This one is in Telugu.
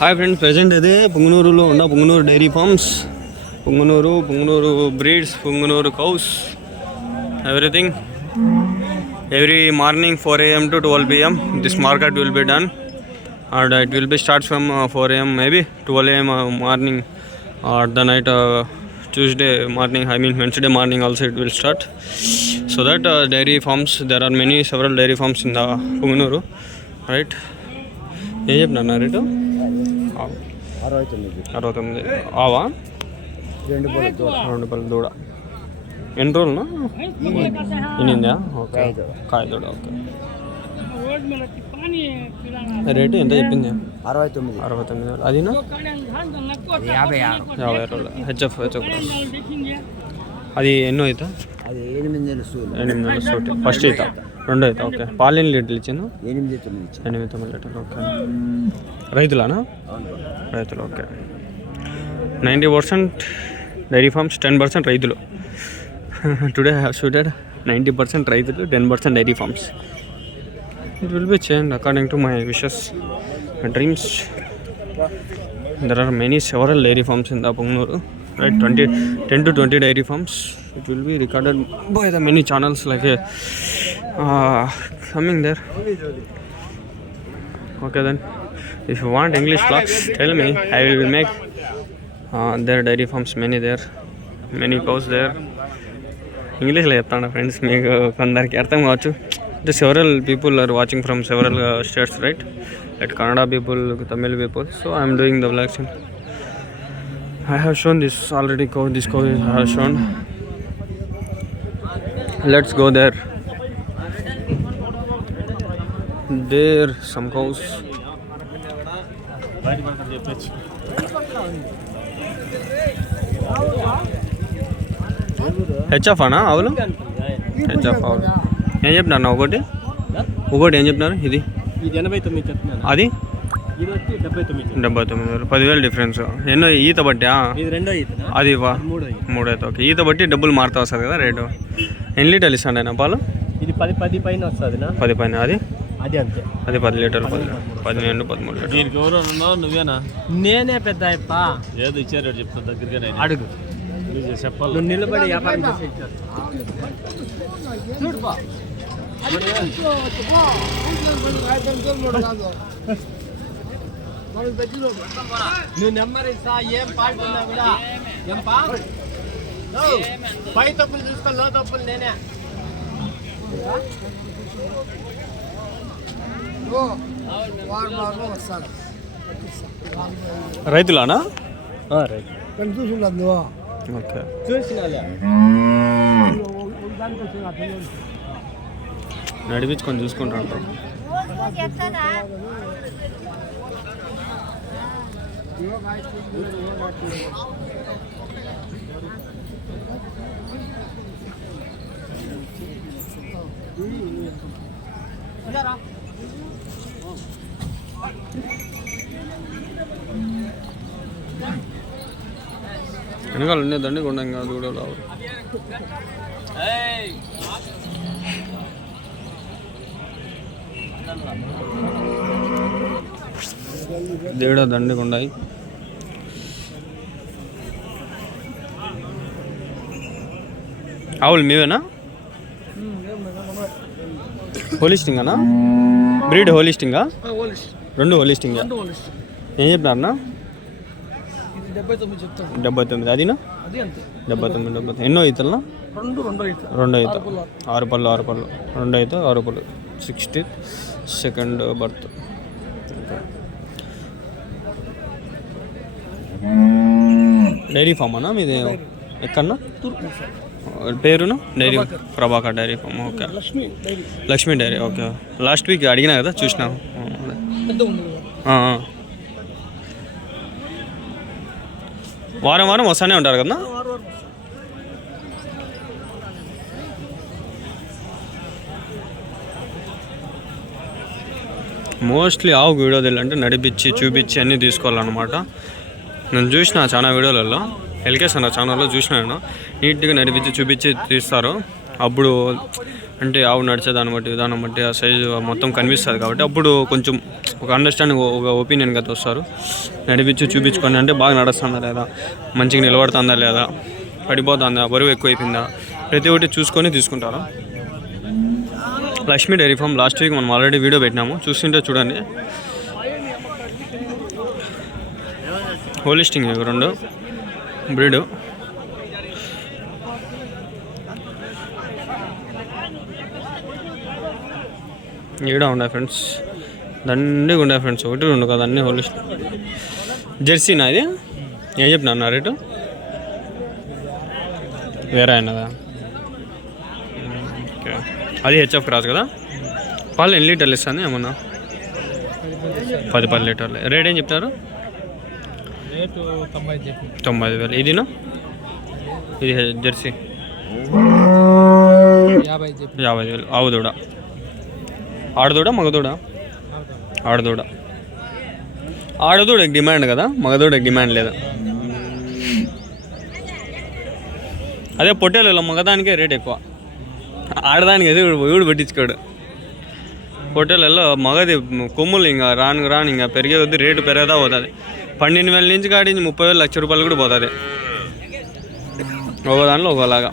హాయ్ ఫ్రెండ్స్, ప్రెజెంట్ అయితే పుంగనూరులో ఉన్న Punganur dairy farms, Punganur breeds, Punganur cows, everything. Every morning 4 a.m. to 12 p.m. this market will be done, and it will be start from 4 a.m. maybe 12 a.m. Morning, or the night Tuesday morning, I mean Wednesday morning also it will start. So that dairy farms, there are several dairy farms in the Punganuru, right? ఏం చెప్పినా రేటు 69. ఆవా 2 పళ్ళు దూడ. ఎన్ని రోజులునా? ఎన్నిందా? ఓకే, కాయదూడ. ఓకే, రేటు ఎంత చెప్పింది? 69. అదినా 56 రోజులు. హెచ్ఎఫ్ అది ఎన్నో అవుతా? 8 నెలలు సూటి. ఫస్ట్ అవుతా, రెండో అవుతా. ఓకే, పాలు ఎన్ని లీటర్లు ఇచ్చింది? 8-9 లీటర్లు. ఓకే, రైతులానా? రైతులు. ఓకే, 90% డైరీ ఫార్మ్స్, 10% రైతులు. టుడే I have shooted 90% రైతులు, 10% dairy farms. It will be changed according to my wishes and dreams. There are several dairy farms in the Punganuru, right? 10 to 20 dairy farms. It will be recorded by the many channels like coming there. Okay then, if you want English vlogs, tell me. I will make there dairy farms, many cows there. ఇంగ్లీష్లో చెప్తాను ఫ్రెండ్స్, మీకు కొందరికి అర్థం కావచ్చు. Several people are watching from several states, right? Like Kannada people, Tamil people. So I'm doing the vlogs. I have shown this already. This cow I have shown. Let's go there. There some cows. HF అనా ఆవులు? హెచ్ఎఫ్ ఆవులు. ఏం చెప్పినారు? ఒకటి ఏం చెప్పినారు? ఇది 89 చెప్తున్నారు. అది 79. 10,000 డిఫరెన్స్. ఎన్నో ఈత బట్టి? అది 3 అయితే. ఓకే, ఈత బట్టి డబ్బులు మారుతూ వస్తుంది కదా రేటు. ఎన్ని లీటర్లు ఇస్తాండి అయినా పాలు? ఇది 10 పైన వస్తుంది. 10 పైన. అది అంతే. అది 10 లీటర్లు. 12, 13 లీటర్లు. నువ్వేనా? నేనే పెద్ద ఏదో ఇచ్చారు చెప్తా, దగ్గరగా అడుగు చెప్పాలి. నిలబడి వ్యాపారం నువ్వు నెమ్మది ఏం పాడుతున్నా కూడా ఏం పై తప్పులు చూసుకో, లో తప్పులు నేనే. రైతులానా? రైతు. ఓకే, నడిపించుకొని చూసుకుంటా ఉంటాం. వెనకాల ఉండేదండి గుండంగా దూడలు. దేవుడ దండిగా ఉన్నాయి. ఆవులు మీవేనా? హోలిస్టింగానా? బ్రీడ్ హోలిస్టింగా? 2 హోలిస్టింగా. ఏం చెప్పినారన్నా? 79. అదినా 79. ఎన్నో అవుతుందా? 2 అవుతా. 6 పళ్ళు. 2 అవుతా, 6 పళ్ళు. 62nd birth. డైరీ ఫామ్ అన్నా మీది? ఎక్కడన్నా? పేరును? Dairy Prabhakar dairy farm. Okay, Lakshmi dairy. Okay, last week అడిగినా కదా, చూసినా. వారం వస్తూనే ఉంటారు కదా? మోస్ట్లీ ఆవు వీడియో తెలియంటే నడిపించి చూపించి అన్నీ తీసుకోవాలన్నమాట. నేను చూసిన చాలా వీడియోలలో, ఎల్కేస్ అన్న ఛానల్లో చూసిన నేను. నీట్గా నడిపించి చూపించి తీస్తారు. అప్పుడు అంటే ఆవు నడిచే దాన్ని బట్టి విధానం బట్టి ఆ సైజు మొత్తం కనిపిస్తుంది కాబట్టి అప్పుడు కొంచెం ఒక అండర్స్టాండింగ్, ఒక ఒపీనియన్గా వస్తారు. నడిపించి చూపించుకొని అంటే బాగా నడుస్తుందా లేదా, మంచిగా నిలబడుతుందా లేదా, పడిపోతుందా, బరువు ఎక్కువైపోయిందా, ప్రతి ఒక్కటి చూసుకొని తీసుకుంటారు. Lakshmi dairy farm last week మనం ఆల్రెడీ వీడియో పెట్టినాము, చూస్తుంటే చూడండి. హోలిస్టింగ్ 2 బ్రీడ్. ఈడ ఉన్నాయి ఫ్రెండ్స్, దండిగా ఉన్నాయి ఫ్రెండ్స్, 1 2 కదా అన్నీ హోలిస్టింగ్. జెర్సీనా ఇది? ఏం చెప్పినా రేటు? వేరే అయినదా? ఓకే, అది హెచ్ఎఫ్ క్రాస్ కదా. పాలు ఎన్ని లీటర్లు ఇస్తుంది ఏమన్నా? 10 లీటర్లు. రేట్ ఏం చెప్తారు? 90,000. ఇదినా? ఇది జెర్సీ 50,000. ఆవు దూడ, ఆడదూడ మగదూడ? ఆడదూడ. ఆడదూడకి డిమాండ్ కదా, మగదూడకి డిమాండ్ లేదా? అదే పొట్టేలలో మగదానికే రేట్ ఎక్కువ, ఆడదానికి అయితే వీడు పెట్టించుకోడు. పొట్టేలలో మగది కొమ్ములు ఇంకా రాను ఇంకా పెరిగే కొద్దీ రేటు పెరగదా పోతుంది. 12,000 నుంచి కాడించి 30,000 లక్ష రూపాయలు కూడా పోతుంది, ఒక దానిలో ఒకలాగా.